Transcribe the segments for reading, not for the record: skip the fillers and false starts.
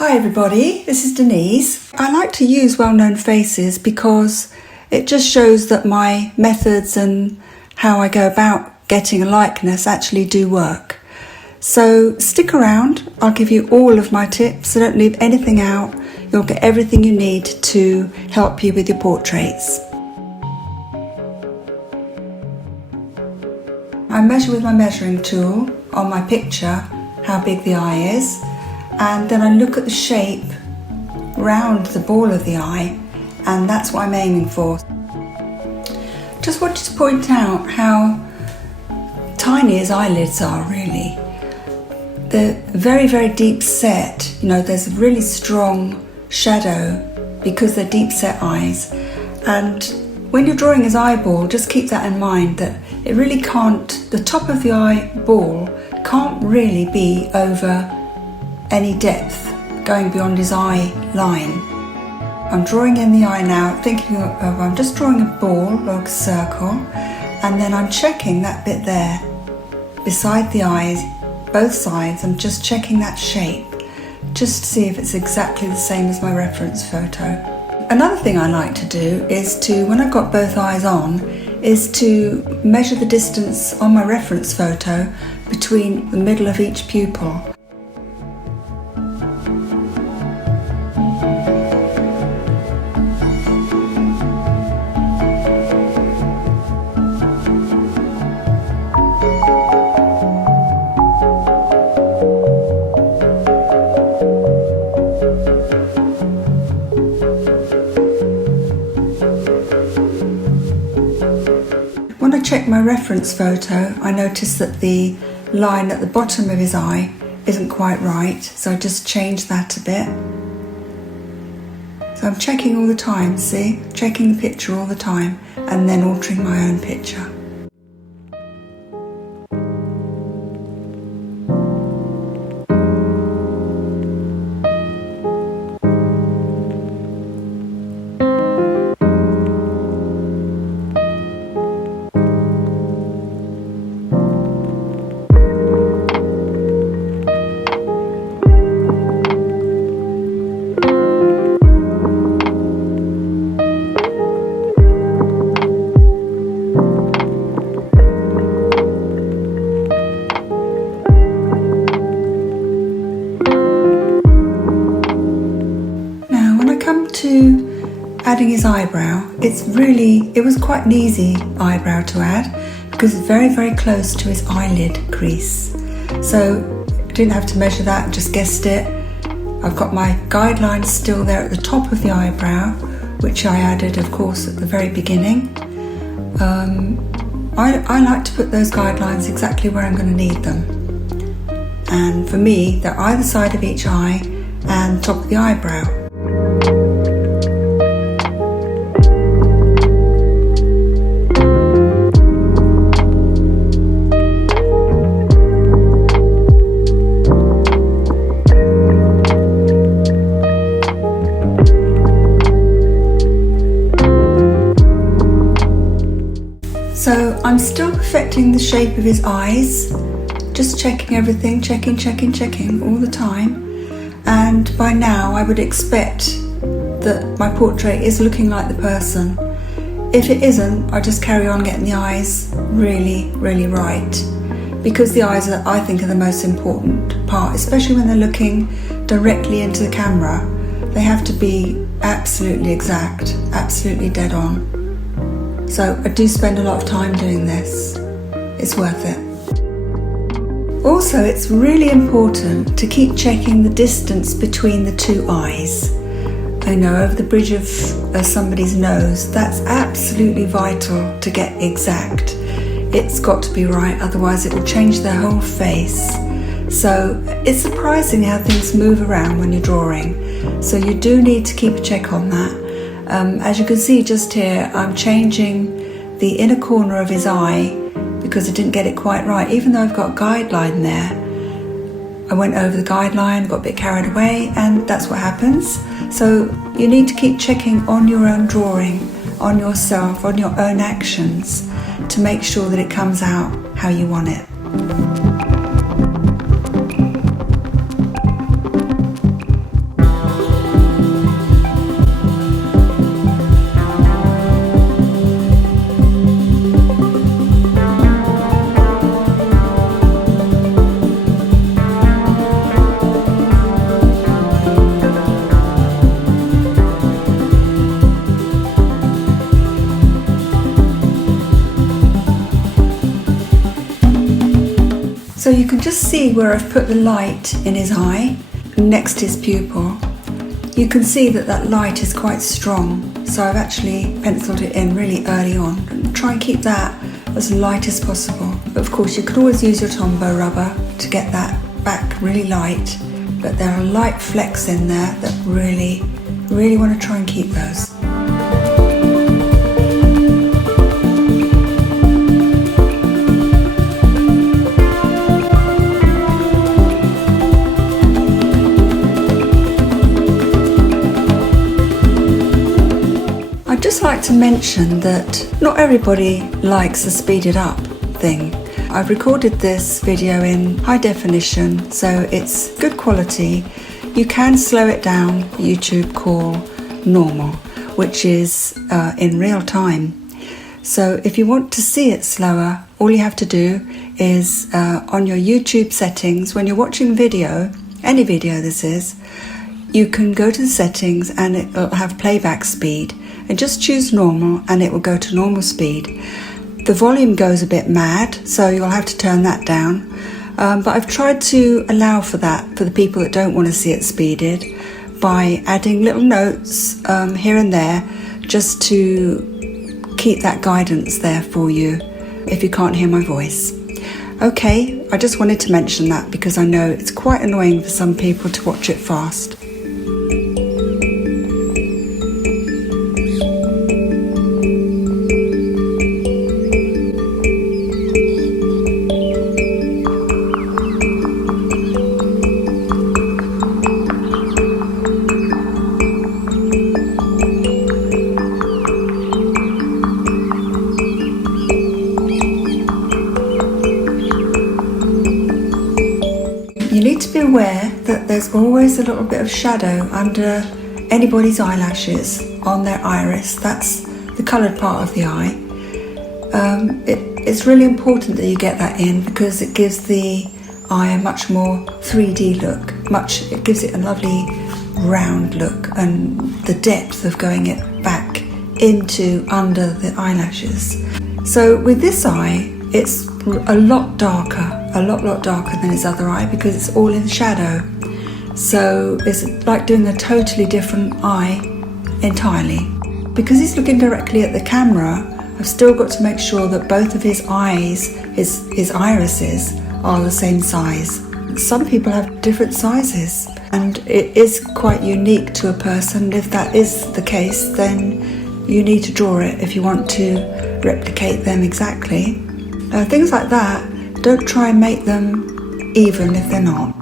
Hi everybody, this is Denise. I like to use well-known faces because it just shows that my methods and how I go about getting a likeness actually do work. So stick around, I'll give you all of my tips, so don't leave anything out. You'll get everything you need to help you with your portraits. I measure with my measuring tool on my picture how big the eye is, and then I look at the shape round the ball of the eye, and that's what I'm aiming for. Just wanted to point out how tiny his eyelids are really. They're very, very deep set. You know, there's a really strong shadow because they're deep set eyes. And when you're drawing his eyeball, just keep that in mind, that it really can't, the top of the eyeball can't really be over any depth going beyond his eye line. I'm drawing in the eye now, thinking of, I'm just drawing a ball, like a circle, and then I'm checking that bit there beside the eyes, both sides. I'm just checking that shape just to see if it's exactly the same as my reference photo. Another thing I like to do is to, when I've got both eyes on, is to measure the distance on my reference photo between the middle of each pupil. When I check my reference photo, I notice that the line at the bottom of his eye isn't quite right, so I just change that a bit. So I'm checking all the time, see? Checking the picture all the time and then altering my own picture. To adding his eyebrow, it was quite an easy eyebrow to add because it's very, very close to his eyelid crease. So I didn't have to measure that, just guessed it. I've got my guidelines still there at the top of the eyebrow, which I added, of course, at the very beginning. I like to put those guidelines exactly where I'm going to need them. And for me, they're either side of each eye and top of the eyebrow. So I'm still perfecting the shape of his eyes, just checking everything, checking all the time. And by now I would expect that my portrait is looking like the person. If it isn't, I just carry on getting the eyes really, really right, because the eyes are, I think, are the most important part, especially when they're looking directly into the camera. They have to be absolutely exact, absolutely dead on. So I do spend a lot of time doing this. It's worth it. Also, it's really important to keep checking the distance between the two eyes. You know, over the bridge of somebody's nose, that's absolutely vital to get exact. It's got to be right, otherwise it will change their whole face. So it's surprising how things move around when you're drawing. So you do need to keep a check on that. As you can see just here, I'm changing the inner corner of his eye because I didn't get it quite right. Even though I've got a guideline there, I went over the guideline, got a bit carried away, and that's what happens. So you need to keep checking on your own drawing, on yourself, on your own actions, to make sure that it comes out how you want it. can just see where I've put the light in his eye next to his pupil. You can see that that light is quite strong, so I've actually penciled it in really early on. And try and keep that as light as possible. But of course you could always use your Tombow rubber to get that back really light, but there are light flecks in there that really want to try and keep those. I'd just like to mention that not everybody likes the speeded up thing. I've recorded this video in high definition, so it's good quality. You can slow it down, YouTube call normal, which is in real time. So if you want to see it slower, all you have to do is on your YouTube settings, when you're watching video, any video this is, you can go to the settings and it'll have playback speed, and just choose normal and it will go to normal speed. The volume goes a bit mad, so you'll have to turn that down. But I've tried to allow for that for the people that don't want to see it speeded by adding little notes here and there, just to keep that guidance there for you if you can't hear my voice. Okay, I just wanted to mention that because I know it's quite annoying for some people to watch it fast. You need to be aware that there's always a little bit of shadow under anybody's eyelashes on their iris. That's the coloured part of the eye. It's really important that you get that in because it gives the eye a much more 3D look. It gives it a lovely round look and the depth of going it back into under the eyelashes. So with this eye, it's a lot darker than his other eye because it's all in shadow. So it's like doing a totally different eye entirely. Because he's looking directly at the camera, I've still got to make sure that both of his eyes, his irises, are the same size. Some people have different sizes and it is quite unique to a person. If that is the case, then you need to draw it if you want to replicate them exactly. Things like that, don't try and make them even if they're not.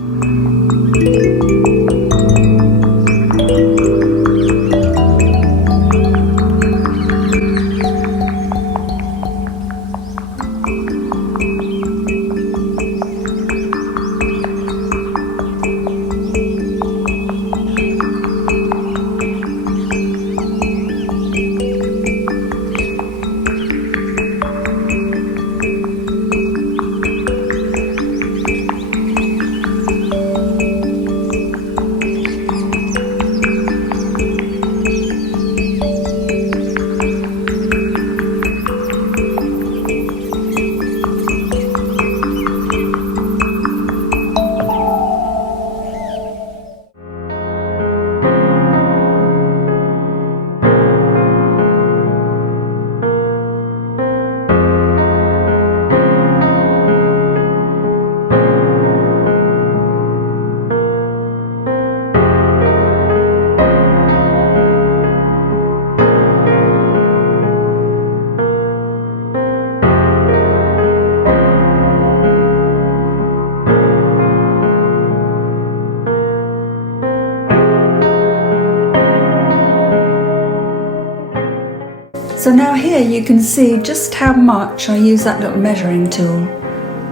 So now here you can see just how much I use that little measuring tool.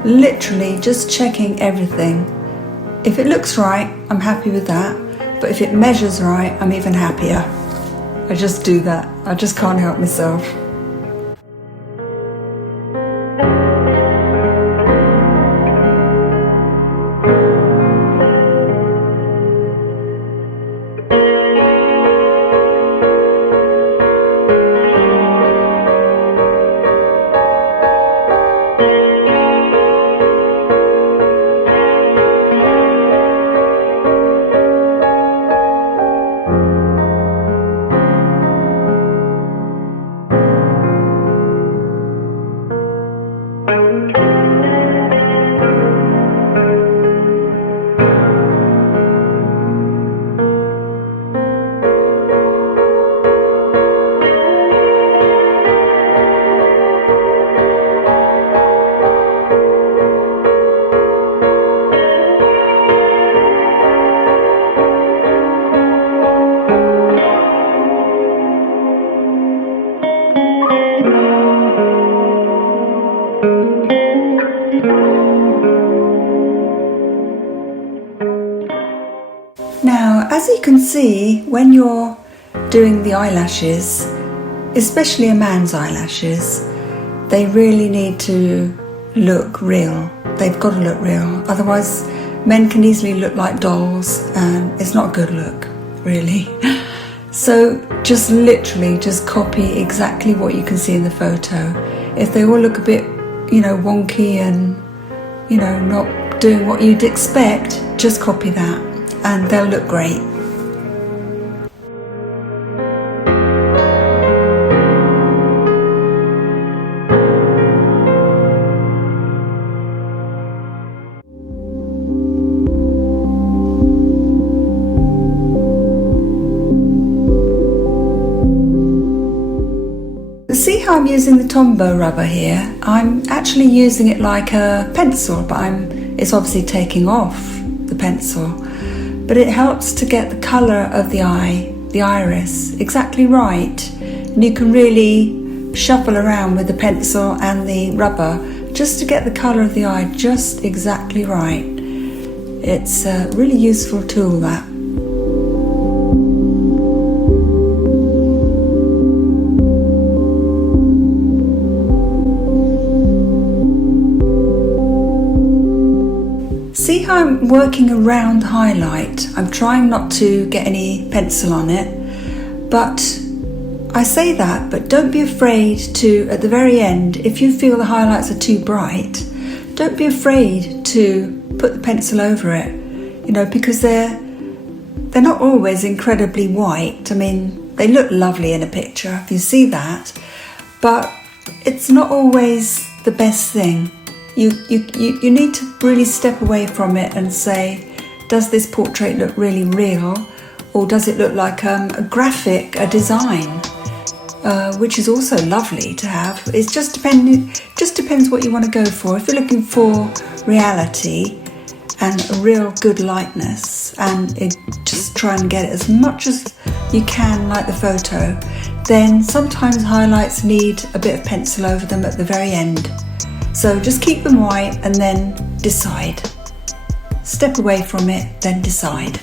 Literally just checking everything. If it looks right, I'm happy with that. But if it measures right, I'm even happier. I just do that. I just can't help myself. Now, as you can see, when you're doing the eyelashes, especially a man's eyelashes, they really need to look real. They've got to look real, otherwise men can easily look like dolls and it's not a good look, really. So just literally just copy exactly what you can see in the photo. If they all look a bit, wonky and, not doing what you'd expect, just copy that and they'll look great. See how I'm using the Tombo rubber here? I'm actually using it like a pencil, but it's obviously taking off the pencil. But it helps to get the colour of the eye, the iris, exactly right. And you can really shuffle around with the pencil and the rubber just to get the colour of the eye just exactly right. It's a really useful tool, that. See how I'm working around the highlight? I'm trying not to get any pencil on it, but I say that, but don't be afraid to, at the very end, if you feel the highlights are too bright, don't be afraid to put the pencil over it, because they're not always incredibly white. I mean, they look lovely in a picture, if you see that, but it's not always the best thing. You need to really step away from it and say, does this portrait look really real, or does it look like a graphic, a design, which is also lovely to have. It just depends what you want to go for. If you're looking for reality and a real good likeness, and just try and get it as much as you can like the photo, then sometimes highlights need a bit of pencil over them at the very end. So just keep them white and then decide. Step away from it, then decide.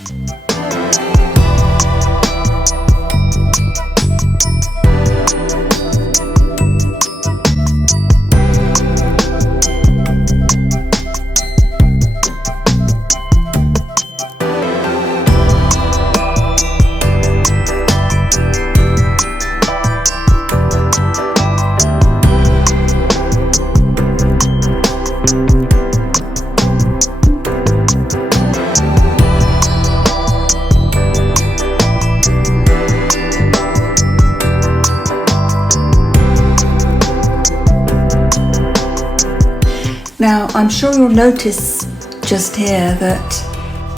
Now, I'm sure you'll notice just here that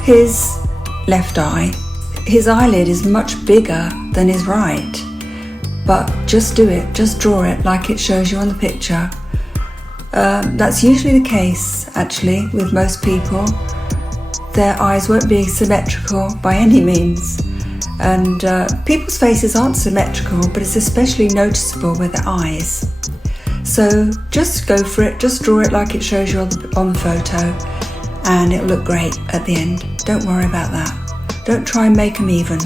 his left eye, his eyelid is much bigger than his right. But just do it, just draw it like it shows you on the picture. That's usually the case, actually, with most people. Their eyes won't be symmetrical by any means. And people's faces aren't symmetrical, but it's especially noticeable with their eyes. So just go for it, just draw it like it shows you on the photo, and it'll look great at the end. Don't worry about that. Don't try and make them even.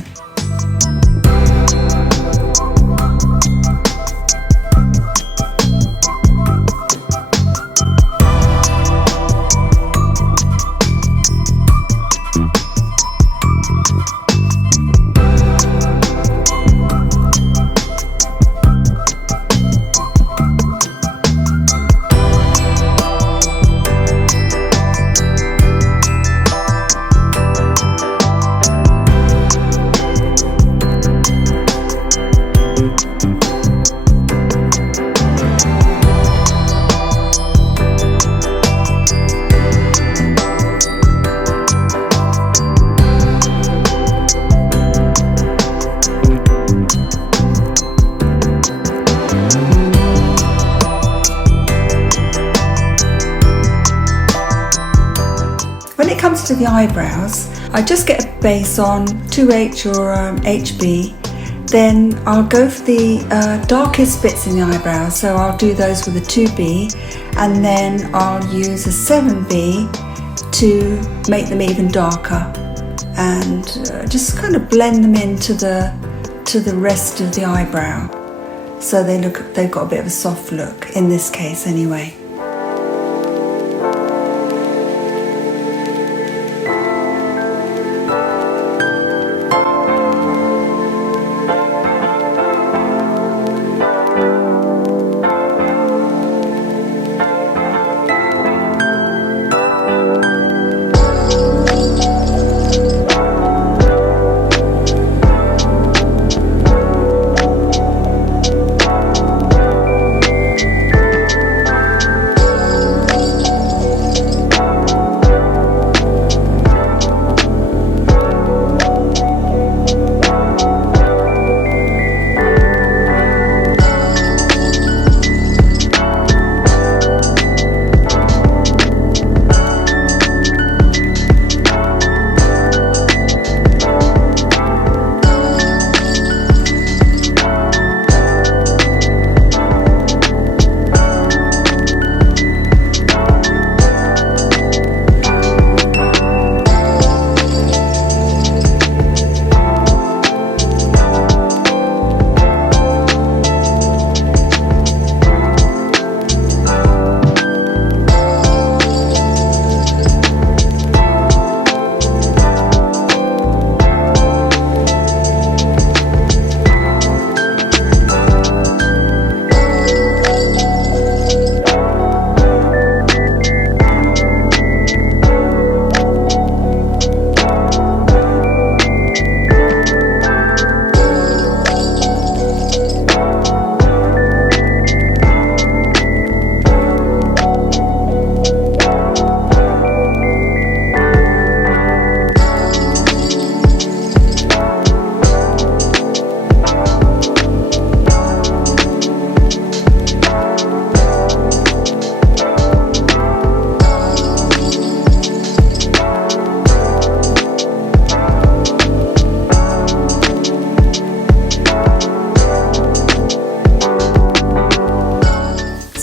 To the eyebrows, I just get a base on 2H or HB, then I'll go for the darkest bits in the eyebrows, so I'll do those with a 2B, and then I'll use a 7B to make them even darker, and just kind of blend them into the rest of the eyebrow, so they've got a bit of a soft look in this case anyway.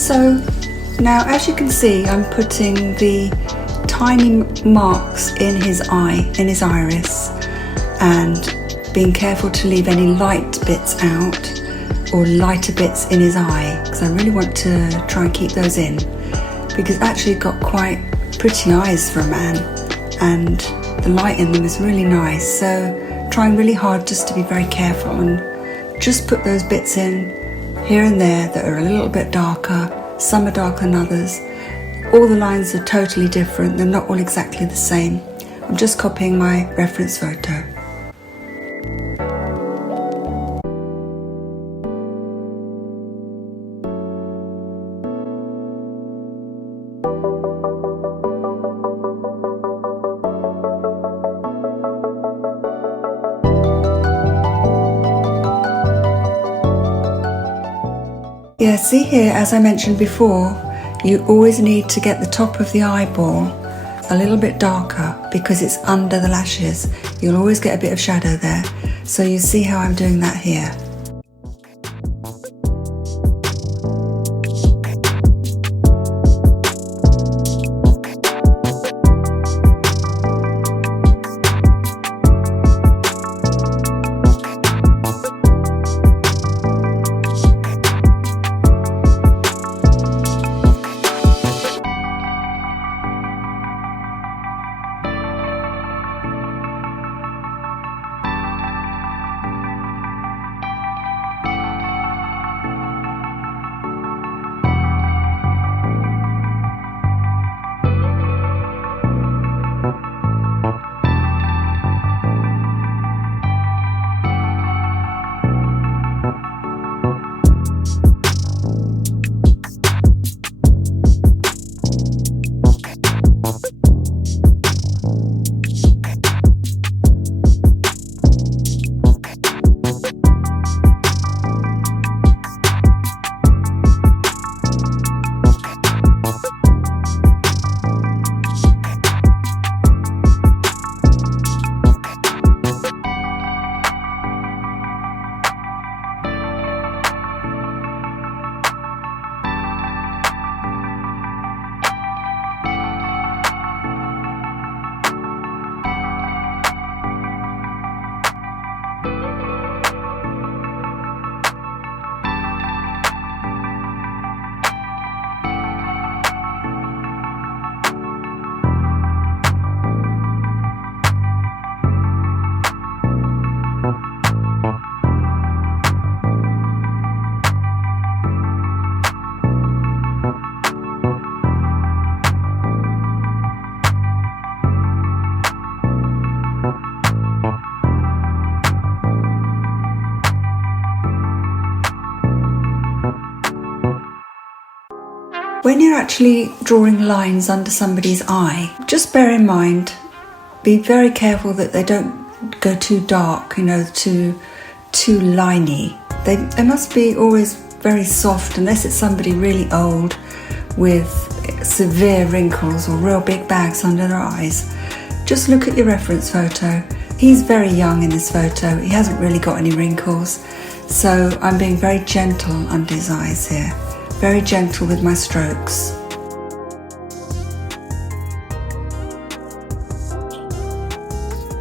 So now, as you can see, I'm putting the tiny marks in his eye, in his iris, and being careful to leave any light bits out or lighter bits in his eye, because I really want to try and keep those in, because actually got quite pretty eyes for a man and the light in them is really nice. So trying really hard just to be very careful and just put those bits in here and there that are a little bit darker. Some are darker than others. All the lines are totally different, they're not all exactly the same. I'm just copying my reference photo. Yeah, see here, as I mentioned before, you always need to get the top of the eyeball a little bit darker because it's under the lashes. You'll always get a bit of shadow there. So you see how I'm doing that here. when you're actually drawing lines under somebody's eye, just bear in mind, be very careful that they don't go too dark, you know, too liney. They must be always very soft, unless it's somebody really old with severe wrinkles or real big bags under their eyes. Just look at your reference photo. He's very young in this photo. He hasn't really got any wrinkles. So I'm being very gentle under his eyes here. Very gentle with my strokes.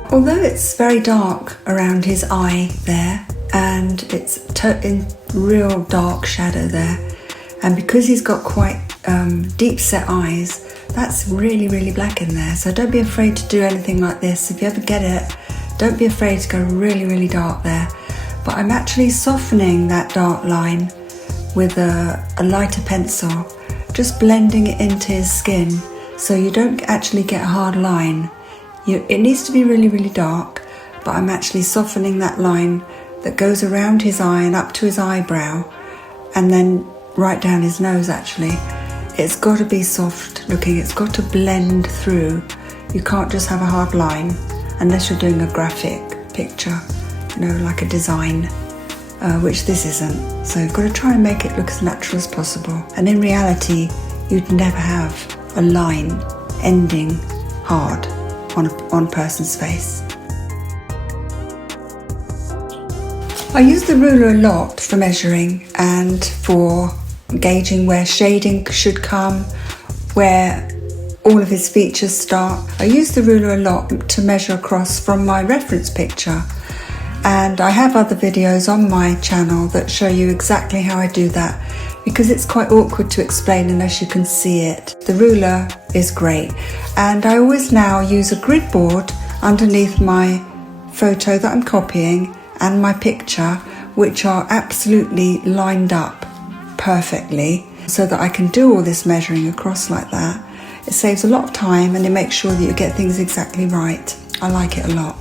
Although it's very dark around his eye there, and it's in real dark shadow there, and because he's got quite deep set eyes, that's really, really black in there. So don't be afraid to do anything like this. If you ever get it, don't be afraid to go really, really dark there. But I'm actually softening that dark line with a lighter pencil, just blending it into his skin so you don't actually get a hard line. It needs to be really, really dark, but I'm actually softening that line that goes around his eye and up to his eyebrow, and then right down his nose actually. It's got to be soft looking, it's got to blend through. You can't just have a hard line unless you're doing a graphic picture, you know, like a design, which this isn't. So you've got to try and make it look as natural as possible. And in reality, you'd never have a line ending hard on a person's face. I use the ruler a lot for measuring and for gauging where shading should come, where all of his features start. I use the ruler a lot to measure across from my reference picture, and I have other videos on my channel that show you exactly how I do that, because it's quite awkward to explain unless you can see it. The ruler is great, and I always now use a grid board underneath my photo that I'm copying and my picture, which are absolutely lined up perfectly, so that I can do all this measuring across like that. It saves a lot of time and it makes sure that you get things exactly right. I like it a lot.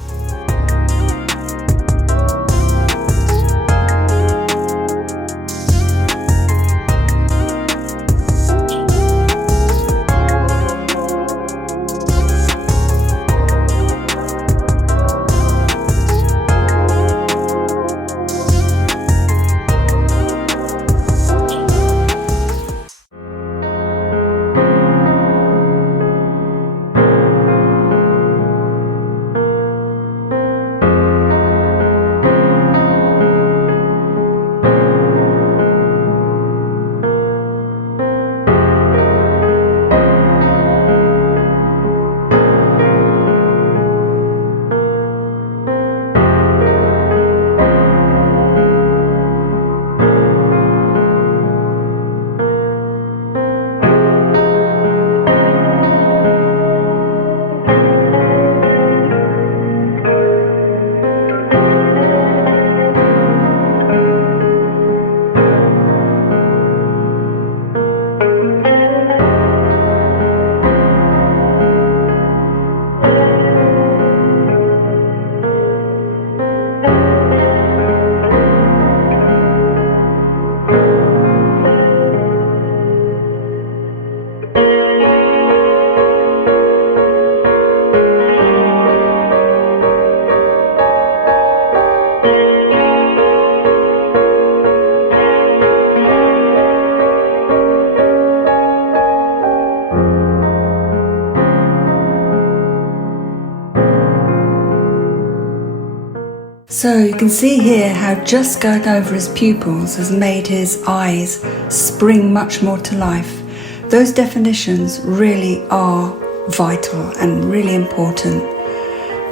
So you can see here how just going over his pupils has made his eyes spring much more to life. Those definitions really are vital and really important.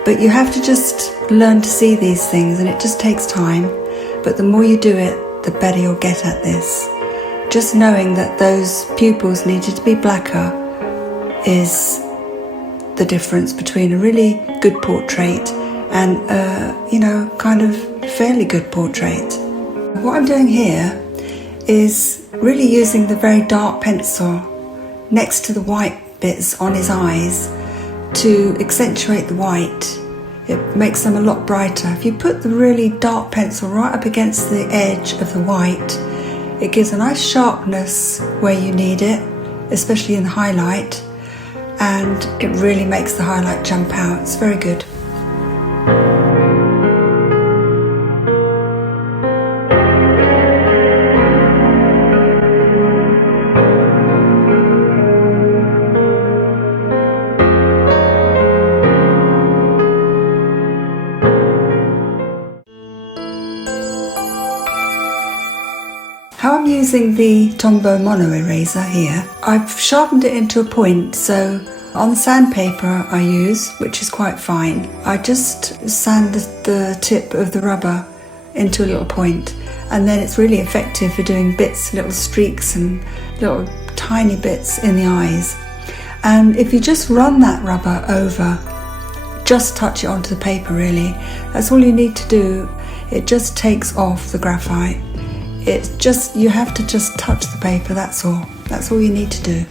But you have to just learn to see these things, and it just takes time. But the more you do it, the better you'll get at this. Just knowing that those pupils needed to be blacker is the difference between a really good portrait and kind of fairly good portrait. What I'm doing here is really using the very dark pencil next to the white bits on his eyes to accentuate the white. It makes them a lot brighter. If you put the really dark pencil right up against the edge of the white, it gives a nice sharpness where you need it, especially in the highlight, and it really makes the highlight jump out. It's very good. How I'm using the Tombo Mono Eraser here, I've sharpened it into a point, so on the sandpaper I use, which is quite fine, I just sand the tip of the rubber into a little point, and then it's really effective for doing bits, little streaks and little tiny bits in the eyes. And if you just run that rubber over, just touch it onto the paper really, that's all you need to do. It just takes off the graphite. It's just, you have to just touch the paper, that's all. That's all you need to do.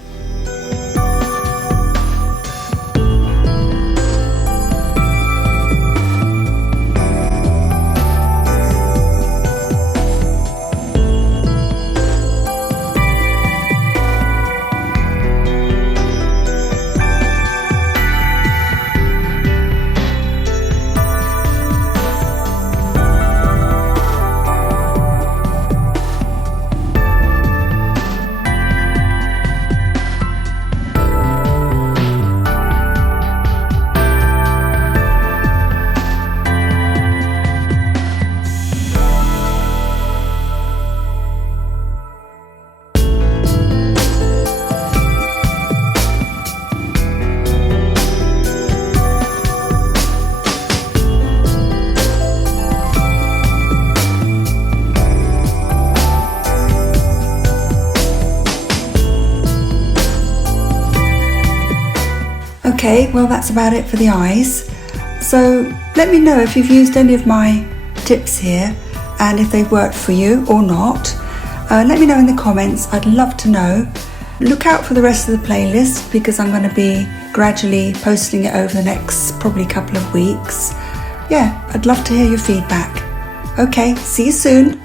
Okay, well that's about it for the eyes. So let me know if you've used any of my tips here and if they've worked for you or not. Let me know in the comments, I'd love to know. Look out for the rest of the playlist because I'm going to be gradually posting it over the next probably couple of weeks. Yeah, I'd love to hear your feedback. Okay, see you soon.